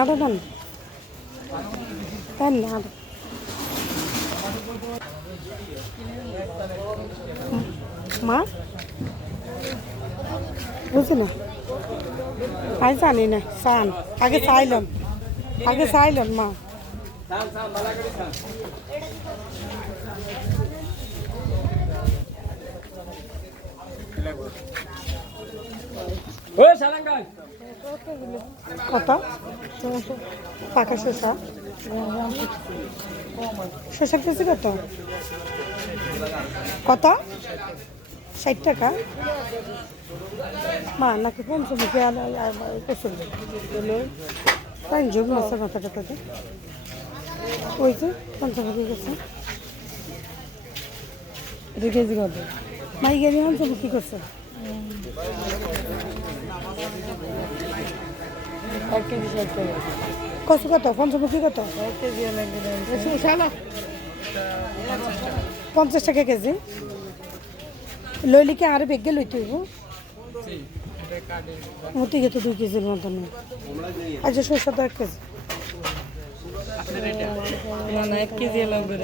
আরো দেন দেন না আরো মা বুঝি না আই জানি না চান আগে চাইলেন মা কত পাকা শসা শসা কেজি কত কত 60 টাকা মা নাকি পঞ্চমুখী তাই যোগ আছে মাথা টাকাতে ওই যে পঞ্চমুখী গেছে এটা কেজি কত মাই গেলি পঞ্চমুখী করছে 1 কেজি 60 টাকা কত কত পঞ্চমুখী কত 1 কেজি 50 টাকা কেজি লইলে কি আরো বেগে লইতে হইব মতি গেতো 2 কেজির মতন আচ্ছা শসা তো 1 কেজি না 1 কেজি লাগবে